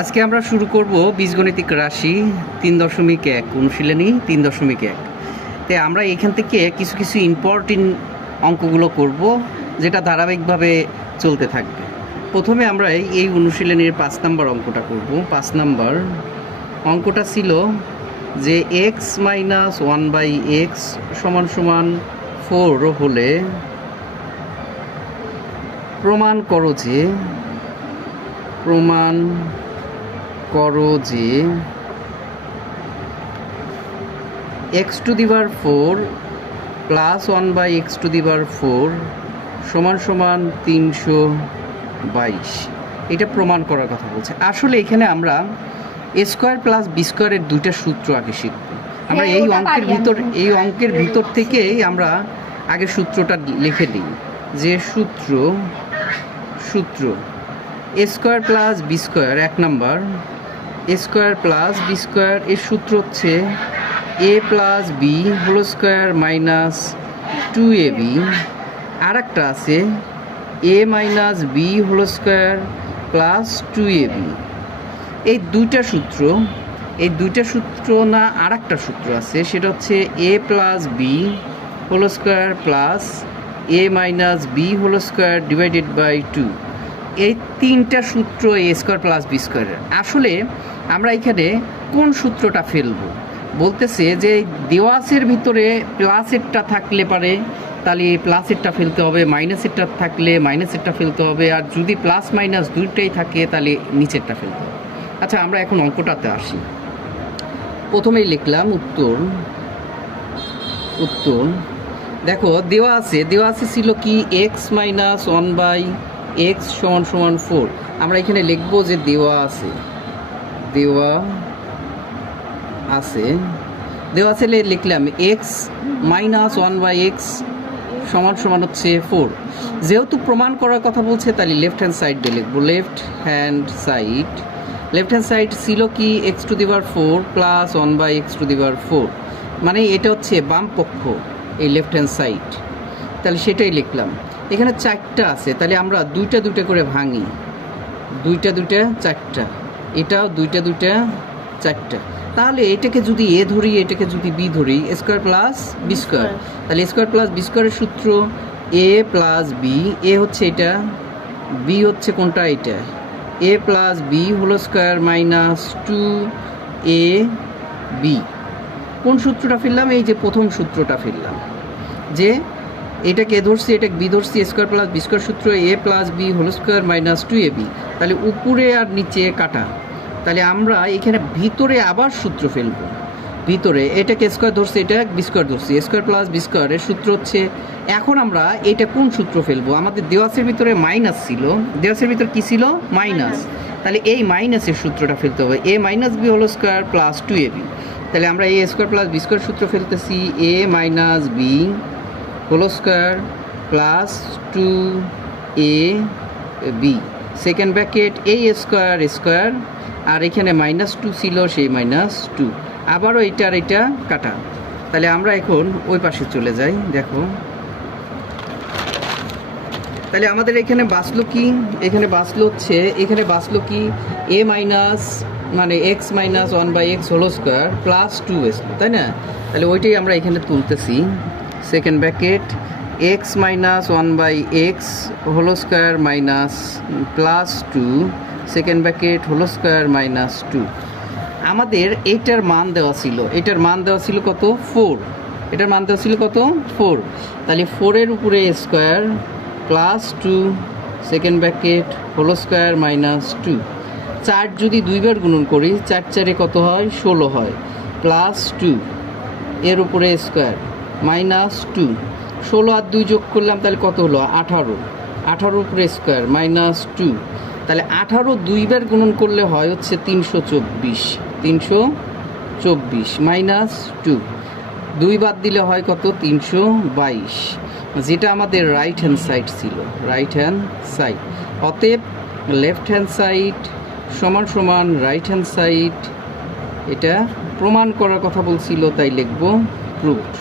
আজকে আমরা শুরু করব বীজগণিতিক রাশি 3.1 অনুশীলনী 3.1। তাই আমরা এখান থেকে কিছু কিছু ইম্পর্টেন্ট অঙ্কগুলো করব, যেটা ধারাবাহিকভাবে চলতে থাকবে। প্রথমে আমরা এই অনুশীলনীর 5 নম্বর অঙ্কটা করব। 5 নম্বর অঙ্কটা ছিল যে x - 1/x = 4 হলে প্রমাণ করো যে x⁴ + 1/x⁴ = 322। এটা প্রমাণ করার কথা বলছে। আসলে এখানে আমরা স্কোয়ার প্লাস বি স্কোয়ারের দুইটা সূত্র আগে শিখব। আমরা এই অঙ্কের ভিতর থেকেই আমরা আগে সূত্রটা লিখে দিই, যে সূত্র স্কোয়ার প্লাস বি স্কোয়ার। 1 নম্বর স্কোয়ার প্লাস বি স্কোয়ার এর সূত্র হচ্ছে a + b² - 2ab। আর একটা আছে a - b² + 2ab। এই দুইটা সূত্র না, আর একটা সূত্র আছে, সেটা হচ্ছে a + b² + a - b² / 2। এই তিনটা সূত্র a স্কোয়ার প্লাস বি স্কোয়ারের। আসলে আমরা এখানে কোন সূত্রটা ফেলবো বলতেছে, যে দেওয়াসের ভিতরে প্লাসেরটা থাকলে পারে তাহলে প্লাসেরটা ফেলতে হবে, মাইনাসেরটা থাকলে মাইনাসেরটা ফেলতে হবে, আর যদি প্লাস মাইনাস দুইটাই থাকে তাহলে নিচেরটা ফেলতে হবে। আচ্ছা, আমরা এখন অঙ্কটাতে আসি। প্রথমেই লিখলাম উত্তর। দেখো দেওয়া আছে ছিল কি x - 1/x = 4। আমরা এখানে লিখব যে দেওয়া আছে লিখলাম x - 1/x = হচ্ছে 4। যেহেতু প্রমাণ করার কথা বলছে তাহলে লেফট হ্যান্ড সাইড দিয়ে লিখবো। লেফট হ্যান্ড সাইড ছিল কি x⁴ + 1/x⁴, মানে এটা হচ্ছে বাম পক্ষ, এই লেফট হ্যান্ড সাইড। তাহলে সেটাই লিখলাম। এখানে 4টা আছে, তাহলে আমরা দুইটা করে ভাঙি। 2 4টা, এটাও 2 4টা। তাহলে এটাকে যদি এ ধরি, এটাকে যদি বি ধরি, স্কোয়ার প্লাস বি স্কোয়ার। তাহলে স্কোয়ার প্লাস বি স্কোয়ারের সূত্র a + b। এ হচ্ছে এটা, বি হচ্ছে কোনটা, এটা a + b² - 2ab। কোন সূত্রটা ফেললাম? এই যে প্রথম সূত্রটা ফেললাম, যে এটাকে এ ধরছি, এটাকে বি ধরছি, স্কোয়ার প্লাস বি স্কোয়ার সূত্র a + b² - 2ab। তাহলে উপরে আর নিচে কাটা। তাহলে আমরা এখানে ভিতরে আবার সূত্র ফেলব। ভিতরে এটাকে স্কোয়ার ধরছি, এটা বি স্কোয়ার ধরছি, স্কোয়ার প্লাস বি স্কোয়ারের সূত্র হচ্ছে। এখন আমরা এটা কোন সূত্র ফেলবো? আমাদের দেওয়াসের ভিতরে মাইনাস ছিল, দেওয়াসের ভিতরে কি ছিল? মাইনাস। তাহলে এই মাইনাসের সূত্রটা ফেলতে হবে, a - b² + 2ab। তাহলে আমরা a square plus B square সূত্র ফেলতেছি, a - b² + 2ab, second bracket a square, আর এখানে -2 ছিল, সেই -2। আবারও এটা কাটা। তাহলে আমরা এখন ওই পাশে চলে যাই। দেখো, তাহলে আমাদের এখানে বাঁচলো কি? এখানে বাঁচলো কি a x - 1/x² + 2s, তাই না? তাহলে ওইটাই আমরা এখানে তুলতেছি। Second bracket x - 1/x² - +2, second bracket (2). আমাদের এইটার মান দেওয়া ছিল কত? 4। এটার মান দেওয়া ছিল কত? 4। তাহলে 4 এর উপরে স্কোয়ার +2, সেকেন্ড ব্র্যাকেট (2). 4 যদি 2 বার গুণন করি, 4 4 কত হয়? 16 হয়, +2 এর উপরে স্কোয়ার -2। 16 আর 2 যোগ করলাম, তাহলে কত হলো? 18। 18 উপরে স্কোয়ার -2। তাহলে 18 2 বার গুণন করলে হয় হচ্ছে 324 -2। 2 বাদ দিলে হয় কত? 322, যেটা আমাদের রাইট হ্যান্ড সাইড ছিল। অতএব left hand side = right hand side. এটা প্রমাণ করার কথা বলছিল, তাই লিখব প্রুভড।